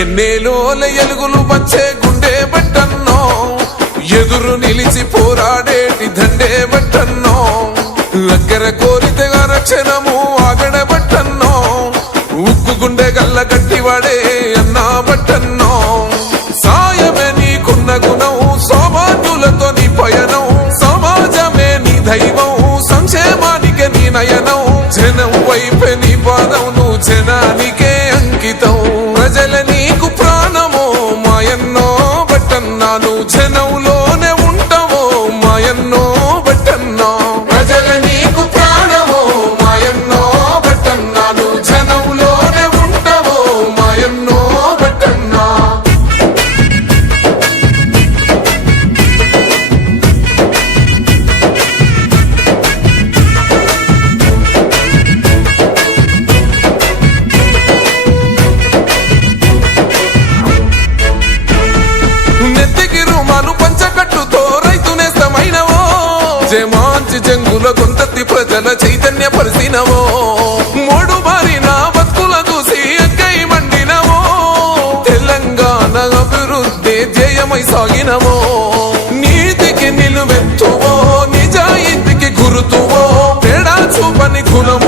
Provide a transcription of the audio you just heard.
ఎన్నేలోల ఎలుగులు వచ్చే గుండె బట్టన్నో ఎదురు నిలిచి పోరాడేటి దండే బట్టన్నో అగ్గర కోరితగా రక్షణము ఆగడ బట్టన్నో ఉక్కు గుండె గల్ల గట్టివాడే అన్నా బట్టన్నో సాయమే నీకున్న గుణం సౌభాగ్యులతో నీ పయనం సమాజమే నీ దైవం సంక్షేమానికి నీ నయనం జనం వైపే నీ పాదం నువ్వు జనానికే అంకితం ప్రజల నీకు ప్రాణమో మాయన్నో బట్టన్నా నువ్వు జనంలోనే ఉంటావో మాయన్నో బట్టన్నా ప్రజల నీకు ప్రాణమో మాయన్నో బట్టన్నా నువ్వు జనంలోనే ఉంటావో మాయన్నో బట్టన్నా జమాంచి జంగుల గొంతెత్తి ప్రజల చైతన్య పరిసినవో మూడు బారిన బతుకుల చూసి ఎక్కై మండినవో తెలంగాణ అభివృద్ధి ధ్యేయమై సాగినవో నీతికి నిలువెత్తువో నిజాయితీకి గురుతువో తేడా చూపని గుణము